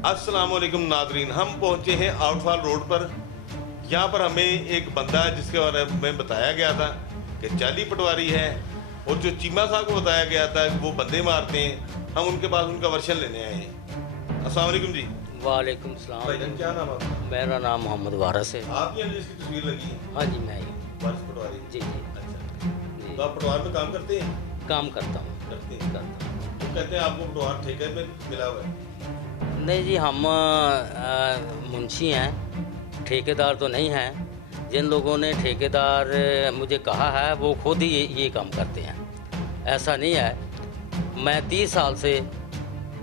अस्सलाम वालेकुम नादरीन, हम पहुंचे हैं आउटफॉल रोड पर। यहाँ पर हमें एक बंदा है जिसके बारे में बताया गया था कि जाली पटवारी है, और जो चीमा साहब को बताया गया था कि वो बंदे मारते हैं। हम उनके पास उनका वर्शन लेने आए हैं। अस्सलाम वालेकुम जी। वालेकुम सलाम। भाईजान क्या नाम आपका? मेरा नाम मोहम्मद वारस है। आपकी यहाँ जिसकी तस्वीर लगी है? हाँ जी, मैं ही। वारिस पटवारी। जी जी अच्छा, जी, तो आप पटवार में काम करते हैं? काम करता हूँ। करते हैं। करता हूँ। तो कहते हैं आपको पटवार ठेके में मिला हुआ है? नहीं जी, हम मुंशी हैं, ठेकेदार तो नहीं हैं। जिन लोगों ने ठेकेदार मुझे कहा है वो खुद ही ये काम करते हैं, ऐसा नहीं है। मैं 30 साल से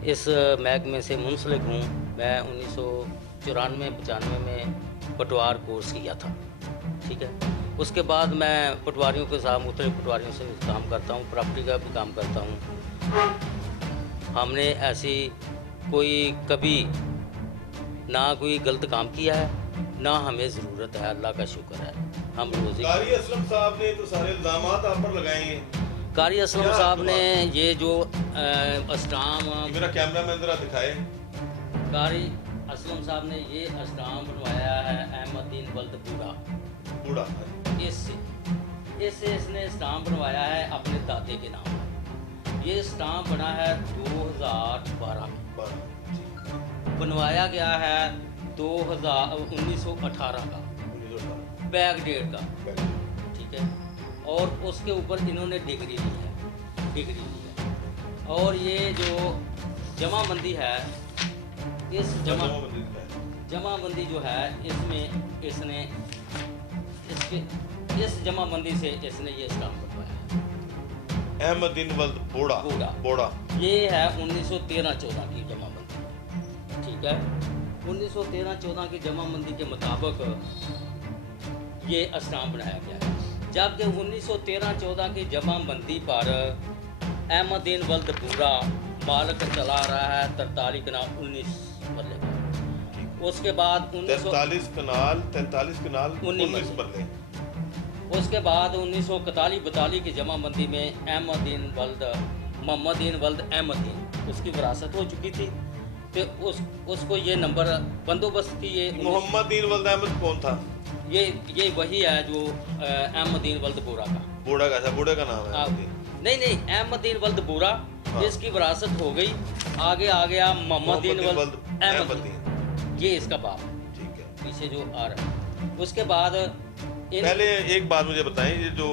इस महकमे से मुंसलिक हूँ। मैं 1994-95 में पटवार कोर्स किया था, ठीक है। उसके बाद मैं पटवारियों के साथ मुख्तलिफ पटवारियों से काम करता हूँ, प्रॉपर्टी का भी काम करता हूँ। हमने ऐसी कोई कभी ना कोई गलत काम किया है, ना हमें ज़रूरत है, अल्लाह का शुक्र है। हम रोज़ी कारी असलम साहब ने तो सारे इल्ज़ाम आप पर लगाए हैं। कारी असलम क्या साहब आपके ने ये जो अस्टाम मेरा कैमरा मैन जरा दिखाए। कारी असलम साहब ने ये अस्टाम बनवाया है अहमदीन वल्द बूढ़ा इससे इसने स्टाम्प बनवाया है अपने दादे के नाम पर। ये स्टाम्प बना है 2012 में, बनवाया गया है 1918 का, बैक डेट का, ठीक है। और उसके ऊपर इन्होंने डिग्री ली है। और ये जो जमाबंदी है, इस जमाबंदी जो है इसमें इसने इस जमाबंदी से इसने ये स्टाम्प बनवाया है। अहमदीन वल्द बोड़ा। ये है 1913-14 की जमाबंदी, ठीक है। 1913-14 की जमाबंदी के मुताबिक ये स्टाम्प बनाया गया है। जबकि 1913-14 की जमाबंदी पर अहमदीन वल्द बूढ़ा मालिक चला रहा है 43 कनाल 19 मरले पर। उसके बाद 43 कनाल 19 मरले। उसके बाद 1941-42 की जमाबंदी में मोहम्मदीन वल्द अहमदीन उसकी विरासत हो चुकी थी। तो उसको ये नंबर बंदोबस्त की। ये मोहम्मदीन वल्द अहमद कौन था? ये वही है जो अहमदीन वल्द बूढ़ा का। बूढ़े का नाम है? नहीं, अहमदीन वल्द बूढ़ा, इसकी विरासत हो गई। आगे आ गया मोहम्मदीन वल्द अहमदीन, ये इसका बाप है, ठीक है, पीछे जो आ रहा है। उसके बाद पहले एक बात मुझे बताएं, ये जो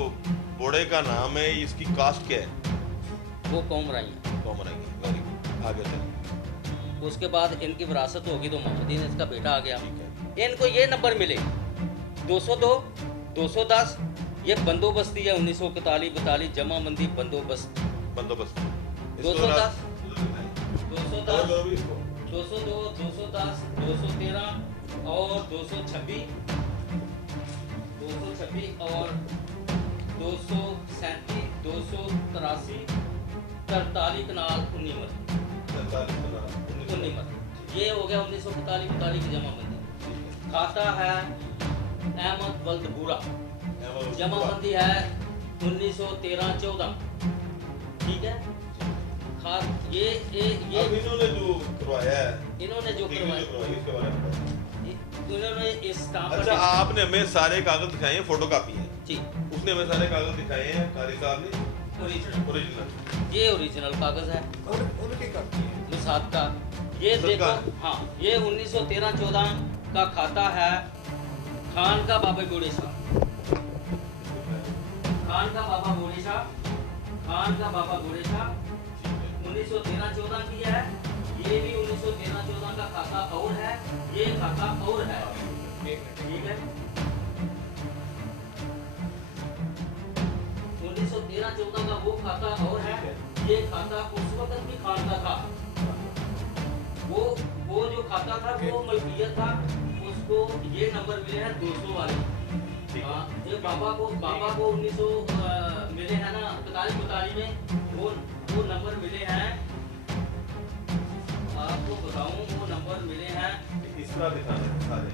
बूढ़े का नाम है इसकी कास्ट क्या है? वो कौमराई है। वेरी गुड, आगे चलें। उसके बाद इनकी विरासत होगी तो मोहम्मदीन इसका बेटा आ गया। इनको ये नंबर मिले 202, 210। ये बंदोबस्ती है 1941-42 जमाबंदी बंदोबस्त 210, 210, 202, 210, 213 और 226 और 237, 283, 43 कनाल 19 मर। ये हो गया 1941-42 की जमाबंदी। खाता है अहमद वल्द बूढ़ा, जमाबंदी है 1913-14, ठीक है। ये इन्होंने जो करवाया है, इन्होंने इस स्टाम्प। अच्छा, आपने हमें सारे कागज दिखाए हैं, फोटो कापी है जी, उसने हमें सारे कागज दिखाए हैं कारी साहब ने। ओरिजिनल ये ओरिजिनल कागज है उनकी कापी है निसाब का। ये देखो, हाँ, ये 1913-14 का खाता है खान का बाबा बूढ़े शाह, खान का बाबा बूढ़े शाह 1913-14 की है। ये भी 1913-14 का खाता और है, ये खाता और है, ठीक है। 1913-14 का वो खाता और है, ये खाता उस वक्त भी खान का था। वो जो खाता था वो मलकियत था, उसको ये नंबर मिले हैं 200 वाले। ये बाबा को 1900 मिले हैं ना 41-42 में, वो नंबर मिले हैं। आपको बताऊं वो नंबर मिले हैं इस तरह दिखाने सारे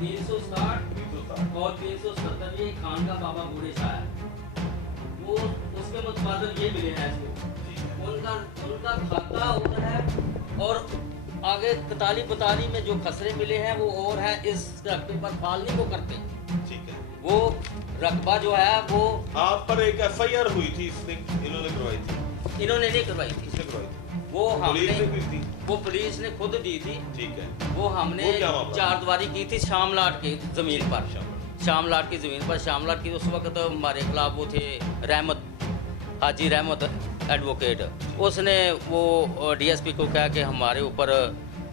360 और 370। ये खान का बाबा बूढ़े शाह है, वो उसके मुताबिक ये मिले हैं इसको। उनका खाता और है, और आगे कताली बताली में जो खसरे मिले हैं वो और है, इस रकबे पर फाल नहीं वो करते। ठीक है। वो रकबा जो है वो आप पर एक FIR हुई थी, इसने इन्होंने करवाई थी? इन्होंने नहीं करवाई थी, किसने करवाई थी? वो पुलिस हमने, ने की थी? वो पुलिस ने खुद दी थी। ठीक है। वो हमने वो क्या मामला? चारदीवारी की थी शामलाट की ज़मीन पर। शामलाट की ज़मीन पर, शामलाट की उस वक्त हमारे खिलाफ वो थे रहमत, हाजी रहमत एडवोकेट। उसने वो DSP को कहा कि हमारे ऊपर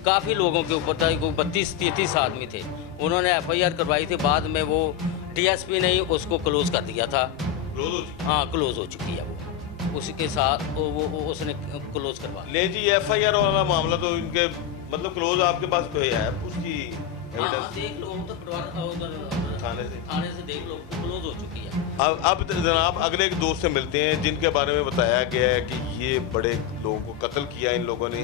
काफ़ी लोगों के ऊपर था, कोई 32-33 आदमी थे, उन्होंने FIR करवाई थी। बाद में वो DSP ने ही उसको क्लोज़ कर दिया था। क्लोज हो चुकी? हाँ, क्लोज़ हो चुकी है वो, उसके साथ वो उसने क्लोज़ करवा दिया। ले जी, FIR वाला मामला तो इनके मतलब क्लोज आपके पास कोई है उसकी हाँ, एविडेंस? देख लो, तो उधर थाने से देख लो, क्लोज़ हो चुकी है। अब जनाब अगले एक दोस्त से मिलते हैं जिनके बारे में बताया गया है कि ये बड़े लोगों को कत्ल किया इन लोगों ने,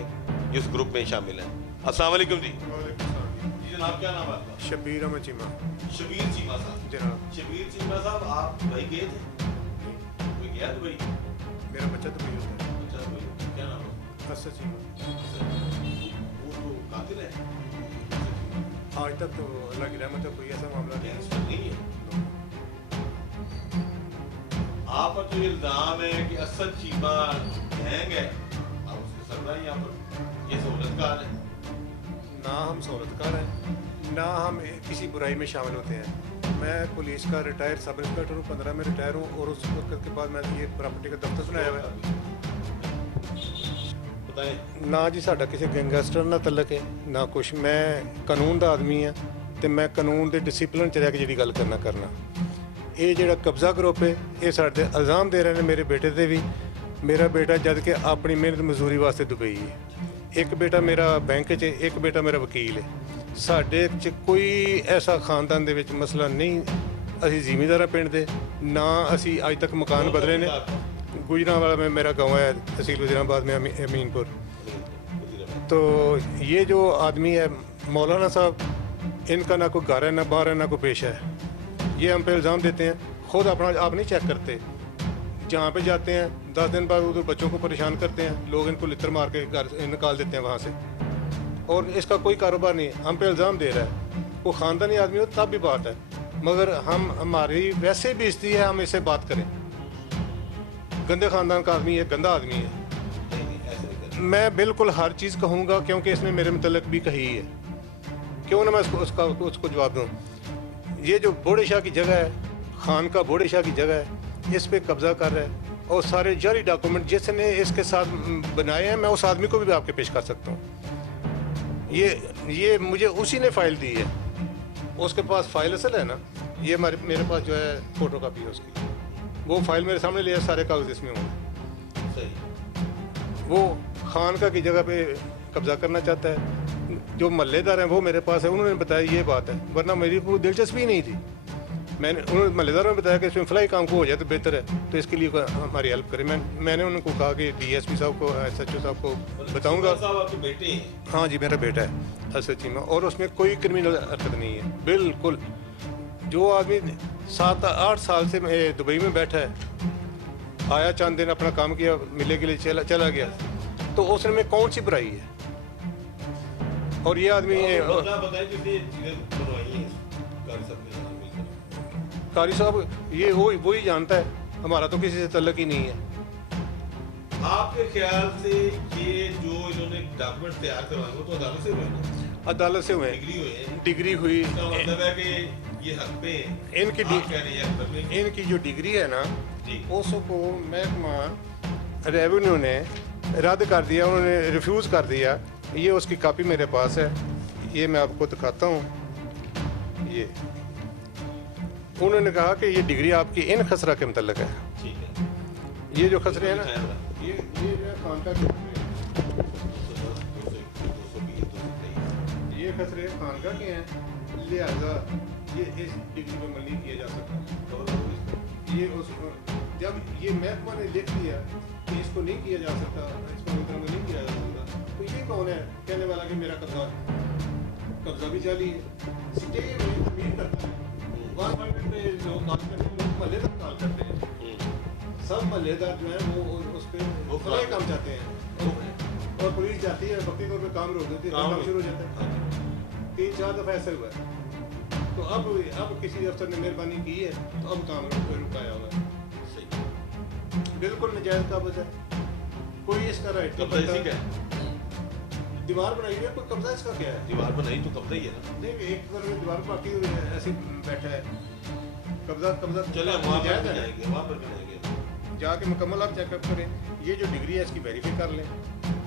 इस ग्रुप में शामिल हैं। अस्सलाम वालेकुम जी। जी जनाब, क्या नाम है आपका? शबीर अहमद चीमा। शबीर चीमा साहब। जनाब, शबीर चीमा साहब, आप दुबई गए थे? कोई गया दुबई? मेरा बच्चा तो भी होता है। अच्छा, दुबई। क्या नाम है? असद चीमा। वो तो कातिल है, आज तक तो अल्लाह की रहमत है कोई ऐसा मामला नहीं गैंगस्टर नहीं है। आप पर जो इल्जाम है कि असद चीमा गैंग है, आप उसके सरदार यहाँ पर ये सहूलतकार है। ना हम सहूलतकार हैं, ना हम किसी बुराई में शामिल होते हैं। मैं पुलिस का रिटायर्ड सब इंस्पेक्टर हूँ, 15 में रिटायर हूँ, और उस वक्त के बाद मैंने ये प्रॉपर्टी का दफ्तर बनाया हुआ है। बताएं। ना जी साडा किसी गैंगस्टर ਨਾਲ ਤਲਕ है ना कुछ। मैं कानून ਦਾ आदमी हाँ, तो मैं कानून के डिसिपलिन च रह के जी गल करना। ये ਜਿਹੜਾ कब्जा ग्रुप है ये साडे इल्ज़ाम दे रहे हैं मेरे बेटे से भी। मेरा बेटा जद के अपनी मेहनत मजदूरी वास्ते दुबई है, एक बेटा मेरा बैंक च, एक बेटा मेरा वकील है। साडे च कोई ऐसा खानदान दे विच मसला नहीं, असी ਜ਼ਿਮੀਂਦਾਰ पिंड दे, ना असी अज तक मकान बदले ने। गुजरांवाला में मेरा गाँव है, तहसील वज़ीराबाद में अमीनपुर। तो ये जो आदमी है मौलाना साहब, इनका ना कोई घर है, ना बाहर है, ना कोई पेशा है। ये हम पे इल्ज़ाम देते हैं, खुद अपना आप नहीं चेक करते। जहाँ पे जाते हैं 10 दिन बाद उधर बच्चों को परेशान करते हैं, लोग इनको लित्र मार के घर निकाल देते हैं वहाँ से, और इसका कोई कारोबार नहीं है। हम पे इल्ज़ाम दे रहा है, वो ख़ानदानी आदमी हो तब भी बात है, मगर हमारी वैसे भी इसलिए है हम इससे बात करें। गंदे ख़ानदान का आदमी है, गंदा आदमी है। मैं बिल्कुल हर चीज़ कहूँगा, क्योंकि इसने मेरे मुतल्लिक़ भी कही है। क्यों ना मैं उसको जवाब दूँ। ये जो बूढ़े शाह की जगह है, खान का बूढ़े शाह की जगह है, इस पे कब्ज़ा कर रहा है, और सारे जारी डॉक्यूमेंट जिसने इसके साथ बनाए हैं, मैं उस आदमी को भी आपके पेश कर सकता हूँ। ये मुझे उसी ने फ़ाइल दी है, उसके पास फ़ाइल असल है ना, ये मेरे पास जो है फ़ोटो कापी है उसकी, वो फ़ाइल मेरे सामने लिया, सारे कागज़ इसमें होंगे। सही। वो खान का की जगह पे कब्ज़ा करना चाहता है। जो मल्लेदार हैं वो मेरे पास है, उन्होंने बताया ये बात है, वरना मेरी कोई दिलचस्पी नहीं थी। उन्होंने मल्लेदारों ने बताया कि इसमें फलाई काम को हो जाए तो बेहतर है, तो इसके लिए हमारी हेल्प करें। मैंने उनको कहा कि DSP साहब को, SHO साहब को बताऊँगा। साहब आपके बेटे हैं? हाँ जी, मेरा बेटा है असद चीमा, और उसमें कोई क्रिमिनल हरकत नहीं है बिल्कुल। जो आदमी 7-8 साल से दुबई में बैठा है, आया चंद दिन अपना काम किया, मिले के लिए चला गया, तो उसने में कौन सी बुराई है। और ये आदमी कारी साहब ये वही जानता है, हमारा तो किसी से तल्लक ही नहीं है। आपके ख्याल से ये जो इन्होंने डॉक्यूमेंट तैयार करवाए वो तो अदालत से हुए ना? अदालत से हुए, डिग्री हुई है, डिग्री हुई। इसका मतलब है कि ये हक पे हैं। इनकी आप कह रही है इनकी जो डिग्री है ना, जी, उसको महकमा रेवेन्यू ने रद्द कर दिया, उन्होंने रिफ्यूज़ कर दिया। ये उसकी कापी मेरे पास है, ये मैं आपको दिखाता हूँ। ये उन्होंने कहा कि ये डिग्री आपकी इन खसरा के मतलब है। ठीक है। ये जो खसरे हैं ना, ये खान का ये खसरे खान का के हैं, लिहाजा ये इस डिग्री में अमल नहीं किया जा सकता। ये उस जब ये महकमा ने लिख दिया कि इसको नहीं किया जा सकता, इसको मुतरम नहीं किया जा सकता, तो ये कौन है कहने वाला कि मेरा कब्जा भी जाली है। स्टे में तमीर करता है, 1 मिनट में लोग कॉल करते हैं, लोग पहले तक कॉल करते हैं। सब महल्लेदार जो है वो उस पर वो फलाही काम चाहते हैं, और पुलिस जाती है वक्ती तौर पर काम रोक देती है, काम शुरू हो जाता है। 3-4 दफ़ा ऐसा हुआ है। तो अब किसी अफसर ने मेहरबानी की है तो अब काम रुकाया हुआ है। सही। बिल्कुल नजायज कब्ज़ा है, कोई इसका राइट नहीं कब्जा इसी बनता। का है। दीवार बनाई हुई है, कोई कब्जा इसका क्या है? दीवार बनाई तो कब्जा ही है ना। नहीं, एक तरफ में दीवार बाकी ऐसे बैठा है। कब्जा चले वहाँ पर जायज़ भी है। जाएंगे, वहाँ पर भी जाएंगे। जाके मुकम्मल आप चेकअप करें, ये जो डिग्री है इसकी वेरीफाई कर लें।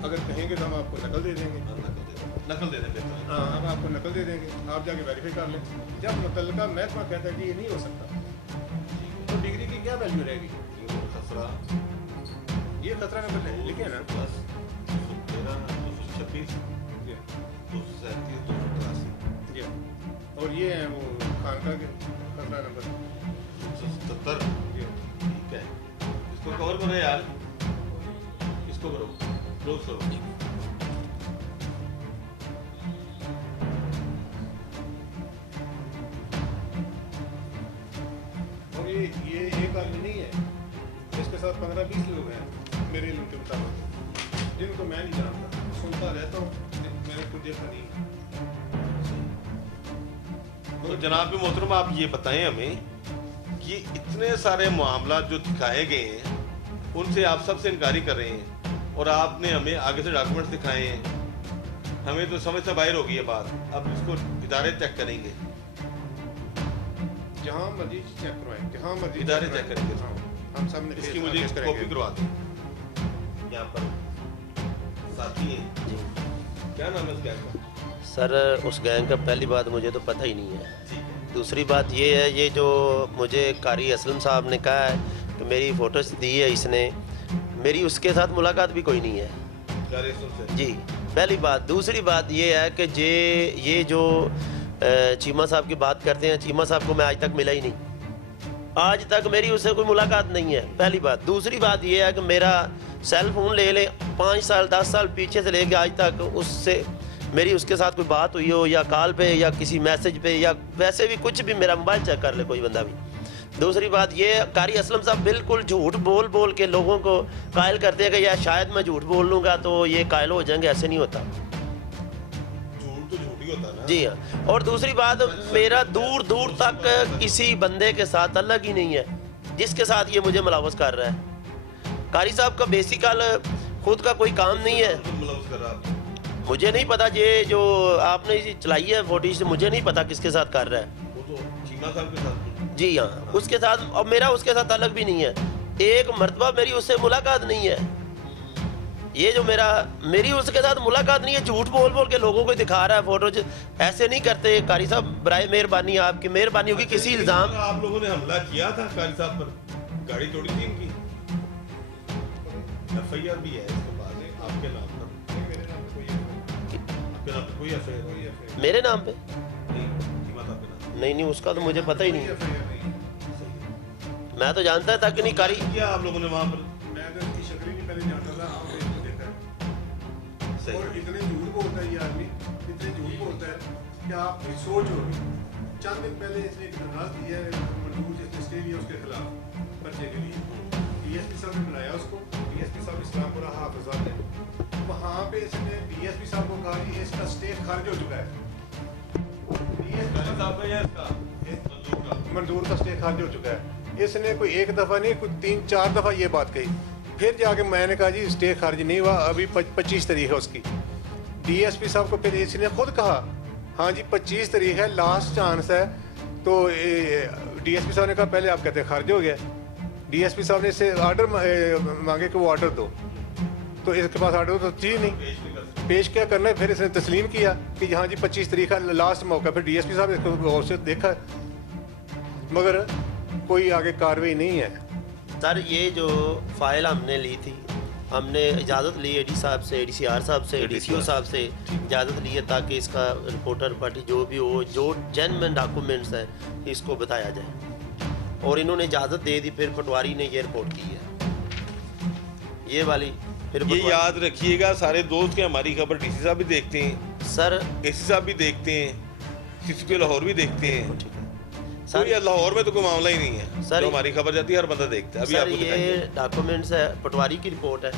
अगर कहेंगे तो हम आपको नकल दे देंगे। नकल दे देंगे। हाँ, हम आपको नकल दे देंगे, आप जाके वेरीफाई कर लें। जब मुतल्लिका महकमा कहता है कि ये नहीं हो सकता, तो डिग्री की क्या वैल्यू रहेगी? खसरा ये खतरा नंबर लिखे है ना। 10, 213, 226, 237, 283, जी, और ये है वो खानका के खतरा नंबर 277। जी। ठीक है, इसको कवर करो यार, इसको करो, क्लोज करो। और ये एक आदमी नहीं है, इसके साथ 15-20 लोग हैं मेरे इल्म के मुताबिक, जिनको मैं नहीं जानता, सुनता रहता हूँ, मैंने खुद देखा नहीं। तो जनाब मोहतरम, आप ये बताएं हमें कि इतने सारे मामला जो दिखाए गए हैं उनसे आप सबसे इनकारी कर रहे हैं, और आपने हमें आगे से डॉक्यूमेंट्स दिखाए हैं। हमें तो समझ से बाहर हो गई है बात। अब इसको इदारे चेक करेंगे, जहाँ मर्जी चेक करवाएं, जहाँ मर्जी इदारे चेक करेंगे। हाँ, हम सब ने इसकी मुझे कॉपी करवा दें। यहाँ पर साथी हैं जी क्या नाम है उस गैंग का? सर, उस गैंग का पहली बात मुझे तो पता ही नहीं है। ठीक है। दूसरी बात ये है, ये जो मुझे कारी असलम साहब ने कहा है कि मेरी फ़ोटोज़ दी है इसने, मेरी उसके साथ मुलाकात भी कोई नहीं है कारी असलम से? जी, पहली बात। दूसरी बात ये है कि ये जो चीमा साहब की बात करते हैं, चीमा साहब को मैं आज तक मिला ही नहीं, आज तक मेरी उससे कोई मुलाकात नहीं है, पहली बात। दूसरी बात ये है कि मेरा सेल फ़ोन ले लें, 5 साल 10 साल पीछे से लेके आज तक उससे मेरी उसके साथ कोई बात हुई हो, या कॉल पे या किसी मैसेज पे, या वैसे भी कुछ भी, मेरा मोबाइल चेक कर ले कोई बंदा भी। दूसरी बात ये, कारी असलम साहब बिल्कुल झूठ बोल बोल के लोगों को कायल करते हैं कि यार शायद मैं झूठ बोल लूँगा तो ये कायल हो जाएंगे। ऐसे नहीं होता। झूठ तो झूठ ही होता है ना। जी हाँ। और दूसरी बात, मेरा दूर दूर तक किसी बंदे के साथ अलग ही नहीं है जिसके साथ ये मुझे मुलावस कर रहा है। कारी साहब का बेसिकल खुद का कोई काम नहीं है। मुलावस कर रहा है। मुझे नहीं पता, ये जो आपने चलाई है फोटो से, मुझे नहीं पता किसके साथ कर रहा है। वो तो चीमा साहब के साथ। जी हाँ, उसके साथ, और मेरा उसके साथ अलग भी नहीं है। एक मर्तबा मेरी उससे मुलाकात नहीं है। ये जो मेरी उसके साथ मुलाकात नहीं है, झूठ बोल बोल के लोगों को दिखा रहा है फोटो। ऐसे नहीं करते कारी साहब, बराए मेहरबानी, आपकी मेहरबानी होगी। किसी इल्ज़ाम, आप लोगों ने हमला किया था कारी साहब पर, गाड़ी तोड़ी थी इनकी, FIR भी है इसके पास आपके नाम पर। मेरे नाम पे कोई आपके नाम पे कोई FIR मेरे नाम पे नहीं, चीमा साहब के नाम नहीं, उसका तो मुझे पता ही नहीं। पे। मैं तो जानता था कि नहीं कारी। क्या आप लोगों ने वहाँ पर? मैं तो इसकी शक्ल ही नहीं पहले जानता था, आपने इसको देखा है। सही। और इतने झूठ बोलता है ये आदमी, इतने झूठ बोलता है कि आपकी सोच होगी। चंद दिन पहले इसने एक दरखास्त दी है मजदूर जिसने स्टे लिया उसके खिलाफ पर्चे के लिए, DSP साहब ने बनाया उसको, DSP साहब इस्लामपुरा हाफिजा ने, वहाँ पे इसने DSP साहब को कहा कि इसका स्टे खारिज हो चुका है। कारी साहब का या इसका? मंजूर का। मंजूर का स्टे खारिज हो चुका है। इसने कोई एक दफ़ा नहीं, कोई 3-4 दफ़ा ये बात कही। फिर जाके मैंने कहा जी स्टे खारिज नहीं हुआ, अभी 25 तारीख है उसकी। DSP साहब को फिर इसने खुद कहा हाँ जी 25 तारीख है, लास्ट चांस है। तो DSP साहब ने कहा पहले आप कहते हैं खारिज हो गया। DSP साहब ने इससे ऑर्डर मांगे कि वो ऑर्डर दो, तो इसके पास ऑर्डर तो चीज़ नहीं, पेश नहीं कर सकते। पेश क्या करना है। फिर इसने तस्लीम किया कि हाँ जी 25 तारीख का लास्ट मौका। फिर DSP साहब इसको गौर से देखा, मगर कोई आगे कार्रवाई नहीं है। सर, ये जो फाइल हमने ली थी, हमने इजाज़त ली AD साहब से, ADCR साहब से, DCO साहब से इजाज़त ली है ताकि इसका रिपोर्टर पार्टी जो भी हो, जो जेन्युइन डॉक्यूमेंट्स हैं इसको बताया जाए। और इन्होंने इजाज़त दे दी, फिर पटवारी ने ये रिपोर्ट की है, ये वाली। फिर ये याद रखिएगा सारे दोस्त के, हमारी खबर DC साहब भी देखते हैं, सर AC साहब भी देखते हैं, CCP लाहौर भी देखते हैं। ठीक है। कोई लाहौर में तो कोई मामला ही नहीं है सर, जो हमारी खबर जाती है हर बंदा देखता है। अभी सर आपको ये दिखाएंगे। डॉक्यूमेंट्स है, पटवारी की रिपोर्ट है,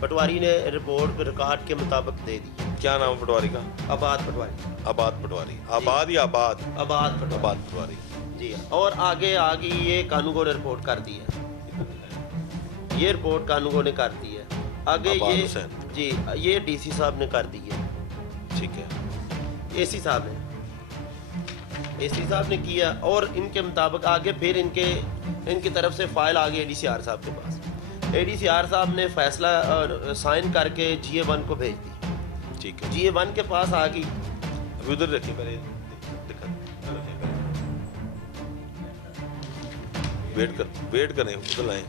पटवारी ने रिपोर्ट रिकॉर्ड के मुताबिक दे दी। क्या नाम है पटवारी का? आबाद पटवारी, आबाद पटवारी। आबाद या आबाद? आबाद पटवारी आबाद पटवारी। जी हाँ। और आगे आगे ये कानूगो ने रिपोर्ट कर दी है, ये रिपोर्ट कानूगो ने कर दी है। आगे आबाद ये हुसैन। जी ये डीसी साहब ने कर दी है, ठीक है। एसी साहब ने किया। और इनके मुताबिक आगे फिर इनकी तरफ से फाइल आ गई एडीसीआर साहब के पास। एडीसीआर साहब ने फैसला साइन करके GA1 को भेज दी। ठीक है। GA1 के पास आ गई। अभी उधर रखिए पहले, वेट करें उधर लाएं।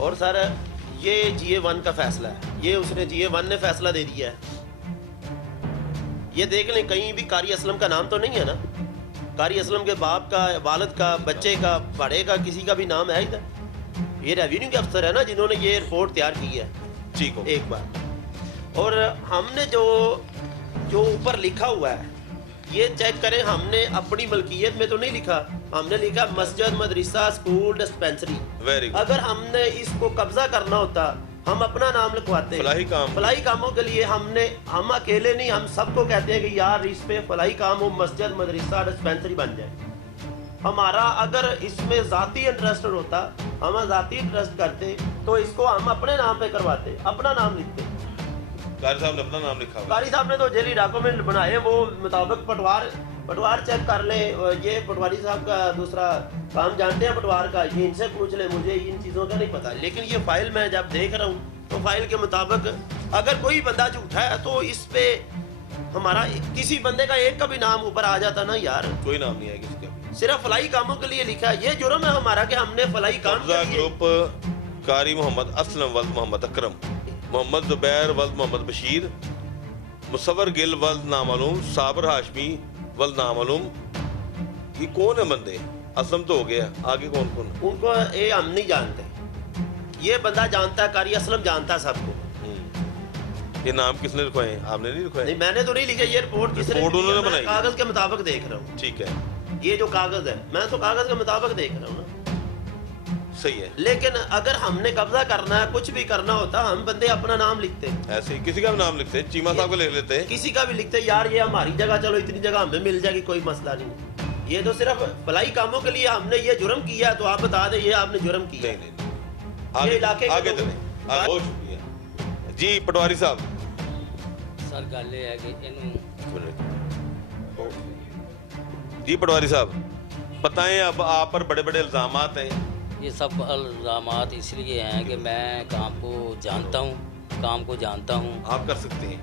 और सर ये GA1 का फैसला है, ये उसने GA1 ने फैसला दे दिया है। ये देख लें कहीं भी कारी असलम का नाम तो नहीं है ना, कारी असलम के बाप का, वालिद का, बच्चे का, बड़े का, किसी का भी नाम है इधर। ये रेवेन्यू के अफसर है ना जिन्होंने ये रिपोर्ट तैयार की है। ठीक हो। एक बार और हमने जो ऊपर लिखा हुआ है ये चेक करें, हमने अपनी मलकियत में तो नहीं लिखा, हमने लिखा मस्जिद, मदरसा, स्कूल, डिस्पेंसरी। Very good. अगर हमने इसको कब्जा करना होता हम अपना नाम लिखवाते। फलाही कामों के लिए हम अकेले नहीं, हम सबको कहते हैं कि यार इस पे फलाही काम हो, मस्जिद, मदरसा, डिस्पेंसरी बन जाए। हमारा अगर इसमें जाती इंटरेस्ट होता, हम जाती इंटरेस्ट करते तो इसको हम अपने नाम पे करवाते, अपना नाम लिखते। कारी साहब ने अपना नाम लिखा हुआ। कारी साहब ने तो जेली डॉक्यूमेंट बनाए, वो मुताबिक पटवार चेक कर ले। ये पटवारी साहब का दूसरा काम जानते हैं पटवार का, ये इनसे पूछ ले, मुझे इन चीज़ों का नहीं पता। लेकिन ये फाइल मैं जब देख रहा हूँ तो फाइल के मुताबिक अगर कोई बंदा झूठा है तो इस पे हमारा किसी बंदे का एक का भी नाम ऊपर आ जाता ना यार। कोई नाम नहीं है किसी का, सिर्फ फलाई कामों के लिए लिखा है। ये जुर्म है हमारा कि हमने फलाई काम कब्जा ग्रुप कारी मोहम्मद असलम वल्द मोहम्मद अकरम, मोहम्मद जुबैर वल्द मोहम्मद बशीर, मुसवर गिल वल्द नामालूम, साबर हाशमी वल्द नामालूम। ये कौन है बंदे? असलम तो हो गया, आगे कौन कौन? उनको ये हम नहीं जानते, ये बंदा जानता है, कारी असलम जानता है सबको। ये नाम किसने लिखवाए? आपने नहीं लिखवाए? नहीं मैंने तो नहीं लिखा, ये रिपोर्ट किसने रिपोर्ट लिखी है? उन्होंने मैं बनाई। कागज के मुताबिक देख रहा हूँ। ठीक है, ये जो कागज है मैं तो कागज के मुताबिक देख रहा हूँ ना। सही है। लेकिन अगर हमने कब्जा करना है, कुछ भी करना होता, हम बंदे अपना नाम लिखते, ऐसे ही किसी का भी नाम लिखते हैं, चीमा साहब को लिख लेते हैं, किसी का भी लिखते, यार ये हमारी जगह, चलो इतनी जगह हमें मिल जाएगी, कोई मसला नहीं। ये तो सिर्फ भलाई कामों के लिए हमने ये जुर्म किया, तो आप बता दें ये आपने जुर्म किया। नहीं नहीं, ये इलाके के आगे लोग- चलें। बहुत शुक्रिया जी पटवारी साहब। सर गल ये है कि जी पटवारी साहब बताएं, अब आप पर बड़े बड़े इल्जामात हैं। ये सब इल्ज़ामात इसलिए हैं कि मैं काम को जानता हूँ, आप कर सकते हैं।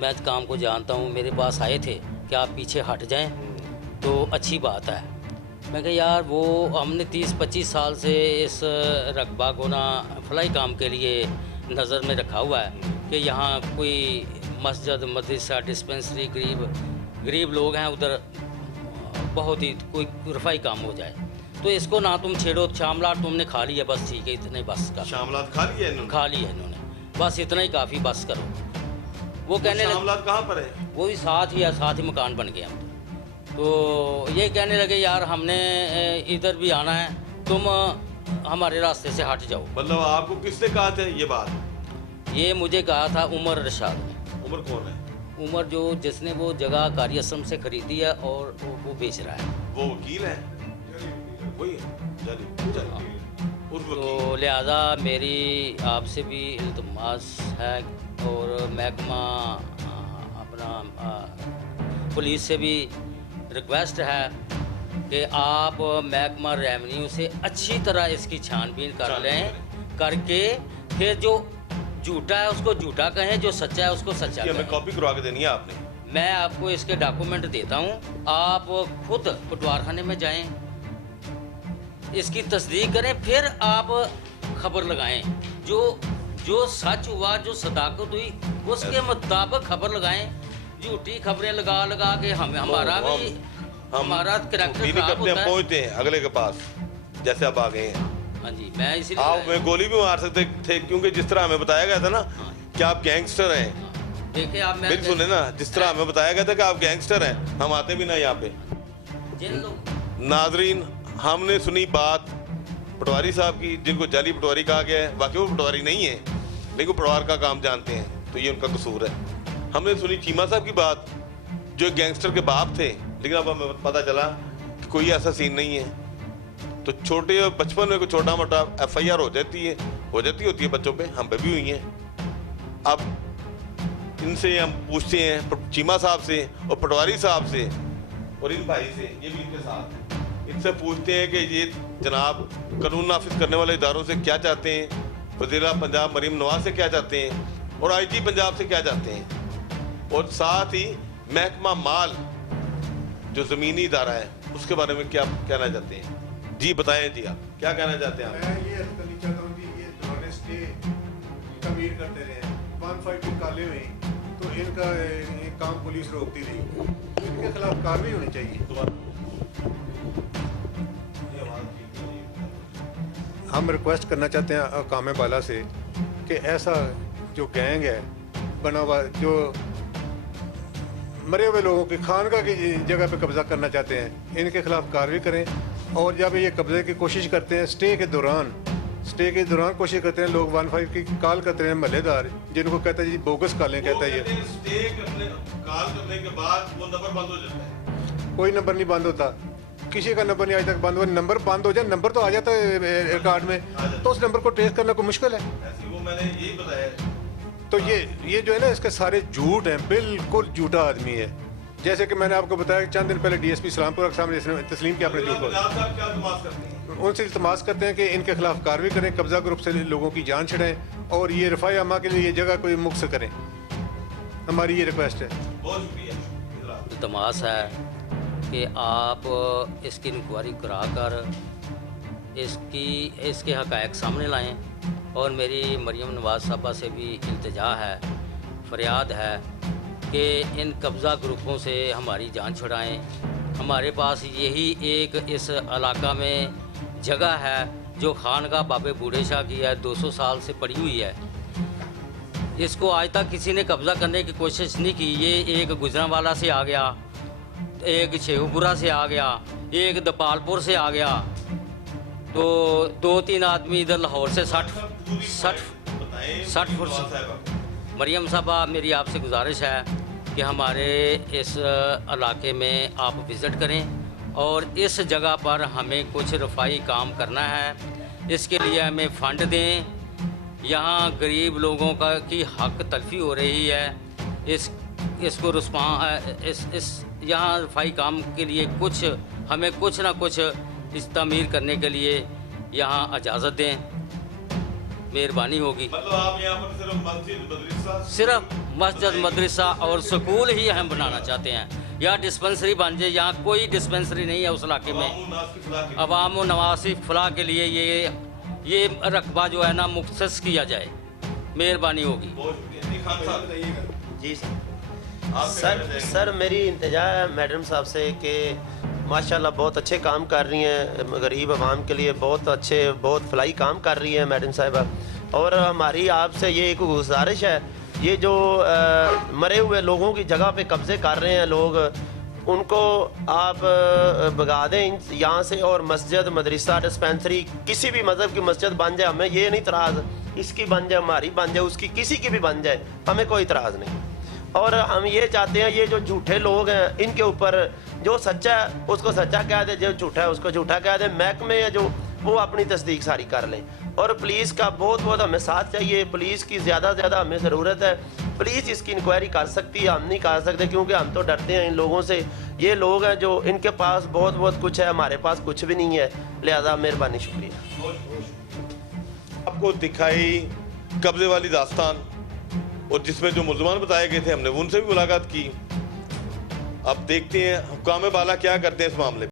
मैं काम को जानता हूँ। मेरे पास आए थे कि आप पीछे हट जाएं तो अच्छी बात है। मैं कहा यार वो हमने 30-25 साल से इस रकबा को ना फलाई काम के लिए नज़र में रखा हुआ है कि यहाँ कोई मस्जिद, मदरसा, डिस्पेंसरी, गरीब लोग हैं उधर, बहुत ही कोई रफाई काम हो जाए। तो इसको ना तुम छेड़ो, शामलाट तुमने खा लिया, बस ठीक है, इतने बस का शामलात खा लिया इन्होंने? खा लिया इन्होंने, बस इतना ही काफ़ी, बस करो। वो कहने लगे, शामलात कहाँ पर है? वो भी साथ ही मकान बन गया। तो ये कहने लगे यार हमने इधर भी आना है, तुम हमारे रास्ते से हट जाओ। मतलब आपको किसने कहा था ये बात? ये मुझे कहा था उमर रशाद ने। उमर कौन है? उमर जिसने वो जगह कारी असम से खरीदी है और वो बेच रहा है। वो वकील है? वही है, चलिए। उस तो वकील लिहाजा मेरी आपसे भी इल्तमास है और महकमा अपना पुलिस से भी रिक्वेस्ट है कि आप महकमा रेवेन्यू से अच्छी तरह इसकी छानबीन कर लें, करके फिर जो झूठा है उसको झूठा कहें, जो सच्चा है उसको सच्चा हमें कहें। कॉपी करवा के देनी है आपने। मैं आपको इसके डॉक्यूमेंट देता हूँ, आप खुद पटवारखाने में जाएं, इसकी तस्दीक करें, फिर आप खबर लगाएं। जो सच हुआ, जो सदाकत हुई, उसके मुताबिक खबर लगाएं। झूठी खबरें लगा के हमारा करैक्टर नहीं खराब करते, होता हम है। पहुंचते हैं अगले के पास, जैसे आप आ गए हैं। हाँ जी, मैं इसीलिए आप हमें गोली भी मार सकते थे, क्योंकि जिस तरह हमें बताया गया था ना कि आप गैंगस्टर हैं, देखिए आप, मैं मेरी सुने ना, जिस तरह हमें बताया गया था कि आप गैंगस्टर हैं, हम आते भी ना यहाँ पे। जिन लोग नाजरीन, हमने सुनी बात पटवारी साहब की, जिनको जाली पटवारी कहा गया है। वाकई वो पटवारी नहीं है, लेकिन पटवार का काम जानते हैं, तो ये उनका कसूर है। हमने सुनी चीमा साहब की बात, जो एक गैंगस्टर के बाप थे, लेकिन अब हमें पता चला कि कोई ऐसा सीन नहीं है। तो छोटे बचपन में कोई छोटा मोटा FIR हो जाती होती है बच्चों पे, हम पे भी हुई है। अब इनसे हम पूछते हैं, चीमा साहब से और पटवारी साहब से और इन भाई से, ये भी इनके साथ हैं, इनसे पूछते हैं कि ये जनाब कानून नाफिज करने वाले इदारों से क्या चाहते हैं, वज़ीर पंजाब मरीम नवाज से क्या चाहते हैं और IG पंजाब से क्या चाहते हैं, और साथ ही महकमा माल जो ज़मीनी इदारा है उसके बारे में क्या कहना चाहते हैं। जी बताएं जी, आप क्या कहना चाहते हैं। मैं ये अर्ज करना चाहता हूँ कि ये दौरान स्टे तमीर करते रहे, 1-5 दिन काले हुए, तो इनका ये काम पुलिस रोकती रही, इनके खिलाफ कार्रवाई होनी चाहिए। हम रिक्वेस्ट करना चाहते हैं अकाम बाला से कि ऐसा जो गैंग है बना हुआ, जो मरे हुए लोगों की खानका की जगह पे कब्जा करना चाहते हैं, इनके खिलाफ कार्रवाई करें। और जब ये कब्जे की कोशिश करते हैं, स्टे के दौरान कोशिश करते हैं, लोग 1-5 की कॉल करते हैं महल्लेदार, जिनको कहता है जी बोगस कॉलें, कहता है ये कॉल करने के बाद वो नंबर बंद हो जाता है। कोई नंबर नहीं बंद होता, किसी का नंबर नहीं आज तक बंद हुआ। नंबर बंद हो जाए, नंबर तो आ जाता है रिकॉर्ड में, तो उस नंबर को ट्रेस करना कोई मुश्किल है। ऐसे वो मैंने यही बताया। तो ये जो है ना, इसके सारे झूठ हैं, बिल्कुल झूठा आदमी है। जैसे कि मैंने आपको बताया चंद दिन पहले DSP सलामपुर के सामने तस्लीम किया अपने झूठ को, उनसे इल्तमास करते हैं कि इनके खिलाफ कार्रवाई करें, कब्जा ग्रुप से लोगों की जान छड़ाएं और ये रफ़ाई अमा के लिए ये जगह कोई मुक्त करें। हमारी ये रिक्वेस्ट है। बहुत शुक्रिया। इल्तमास है कि आप इसकी इंक्वायरी करा कर इसके हक़ाइक़ सामने लाएं, और मेरी मरियम नवाज साहबा से भी इल्तिजा है, फरियाद है कि इन कब्ज़ा ग्रुपों से हमारी जान छुड़ाएं। हमारे पास यही एक इस इलाका में जगह है जो खानका बाबे बूढ़े शाह की है, 200 साल से पड़ी हुई है। इसको आज तक किसी ने कब्ज़ा करने की कोशिश नहीं की। ये एक गुजरांवाला से आ गया, एक शेखपुरा से आ गया, एक दपालपुर से आ गया, तो 2-3 आदमी इधर लाहौर से 60 फुट। मरियम साहबा, मेरी आपसे गुजारिश है कि हमारे इस इलाके में आप विज़िट करें और इस जगह पर हमें कुछ रफ़ाई काम करना है। इसके लिए हमें फ़ंड दें। यहाँ गरीब लोगों की हक तलफी हो रही है। इसको यहाँ रफ़ाई काम के लिए हमें कुछ ना कुछ इस तामीर करने के लिए यहाँ इजाज़त दें, मेहरबानी होगी। मतलब आप यहाँ पर सिर्फ मस्जिद मदरसा और स्कूल ही हम बनाना चाहते हैं, या डिस्पेंसरी बन जाए। यहाँ कोई डिस्पेंसरी नहीं है उस इलाके में। अवाम व नवासी फलाह के लिए ये रकबा जो है ना मुख्तस किया जाए, मेहरबानी होगी। जी सर मेरी इंतजा है मैडम साहब से कि माशाल्लाह बहुत अच्छे काम कर रही हैं, गरीब आवाम के लिए बहुत फलाई काम कर रही हैं मैडम साहिबा। और हमारी आपसे ये एक गुजारिश है, ये जो मरे हुए लोगों की जगह पे कब्ज़े कर रहे हैं लोग, उनको आप भगा दें यहाँ से, और मस्जिद मदरसा डिस्पेंसरी किसी भी मज़हब की मस्जिद बन जाए, हमें ये नहीं इतराज़, इसकी बन जाए, हमारी बन जाए, उसकी किसी की भी बन जाए, हमें कोई इतराज़ नहीं। और हम ये चाहते हैं ये जो झूठे लोग हैं इनके ऊपर, जो सच्चा है उसको सच्चा कह दे, जो झूठा है उसको झूठा कह दे। महकमे है जो वो अपनी तस्दीक सारी कर लें। और पुलिस का बहुत हमें साथ चाहिए, पुलिस की ज़्यादा से ज़्यादा हमें ज़रूरत है। पुलिस इसकी इंक्वायरी कर सकती है, हम नहीं कर सकते, क्योंकि हम तो डरते हैं इन लोगों से। ये लोग हैं जो इनके पास बहुत कुछ है, हमारे पास कुछ भी नहीं है, लिहाजा मेहरबानी, शुक्रिया। आपको दिखाई कब्जे वाली दास्तान, और जिसमें जो मुल्ज़मान बताए गए थे, हमने उनसे भी मुलाकात की। अब देखते हैं हुक्काम बाला क्या करते हैं इस मामले में।